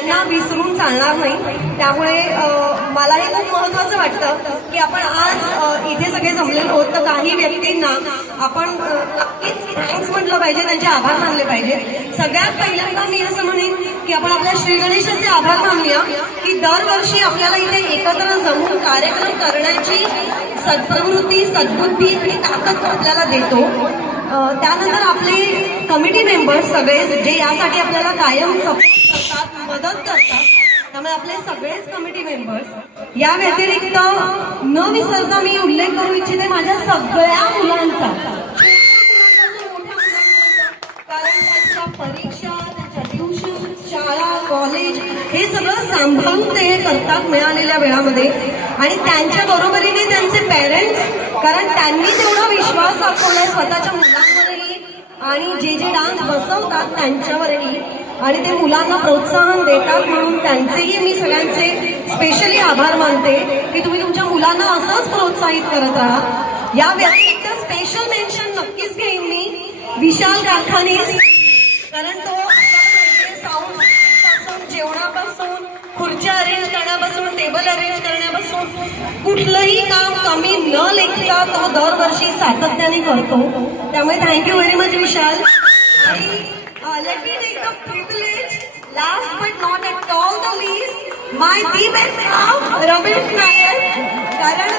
त्यांना विसरून चालणार नाही. त्यामुळे मला हे खूप महत्वाचं वाटतं की आपण आज इथे सगळे जमलेलो आहोत. तर काही व्यक्तींना आपण नक्कीच थँक्स म्हटलं पाहिजे, त्यांचे आभार मानले पाहिजे. सगळ्यात पहिल्यांदा मी असं म्हणेन की आपण आपल्या श्री गणेशाचे आभार मानूया की दरवर्षी आपल्याला इथे एकत्र जमून कार्यक्रम करण्याची सद्प्रवृत्ती, सद्बुद्धी आणि ताकद आपल्याला देतो. त्यानंतर आपले कमिटी मेंबर्स सगळे जे यासाठी आपल्याला कायम सपोर्ट करतात, मदत करतात, त्यामुळे आपले सगळेच कमिटी मेंबर्स. या व्यतिरिक्त न विसरता मी उल्लेख करू इच्छिते माझ्या सगळ्या मुलांचा, कारण त्यांच्या परीक्षा, त्यांच्या ट्युशन, शाळा, कॉलेज हे सगळं सांभाळून ते करतात मिळालेल्या वेळामध्ये. आणि त्यांच्या बरोबरीने त्यांचे पेरेंट्स, कारण त्यांनी तेवढा विश्वास दाखवलाय स्वतःच्या मुलांवरही आणि जे जे डान्स बसवतात त्यांच्यावरही, आणि ते मुलांना प्रोत्साहन देतात. म्हणून त्यांचेही मी सगळ्यांचे स्पेशली आभार मानते की तुम्ही तुमच्या मुलांना असंच प्रोत्साहित करत राहा. या व्यतिरिक्त स्पेशल मेन्शन नक्कीच घेईन मी विशाल कारखानीस, कारण तो साऊंड पासून, जेवणापासून, खुर्च्या अरेंज करण्यापासून, टेबल अरेंज करण्यापासून कुठलंही काम कमी न लेखता तो दरवर्षी सातत्याने करतो. त्यामुळे थँक्यू व्हेरी मच विशाल. आणि let me take the privilege, last but not at all the least, my the best नाव रमेश नायर, कारण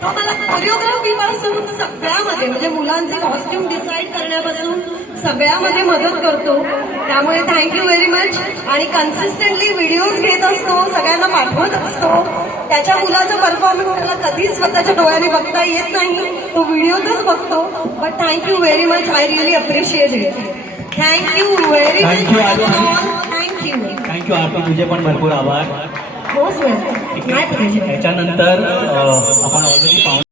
तो मला कोरिओग्राफी पासून सगळ्यामध्ये, म्हणजे मुलांचे कॉस्ट्युम डिसाईड करण्यापासून सगळ्यामध्ये मदत करतो. त्यामुळे थँक्यू व्हेरी मच. आणि कन्सिस्टंटली व्हिडिओज घेत असतो, सगळ्यांना पाठवत असतो. त्याच्या मुलाचा परफॉर्मन्स त्याला कधीच स्वतःच्या डोळ्याने बघता येत नाही, तो व्हिडिओतच बघतो. But thank you very much, I really appreciate it. Thank you very much. Thank you thank you Aarti, तुझे पण भरपूर आभार. Most welcome. याच्यानंतर आपण ऑलरेडी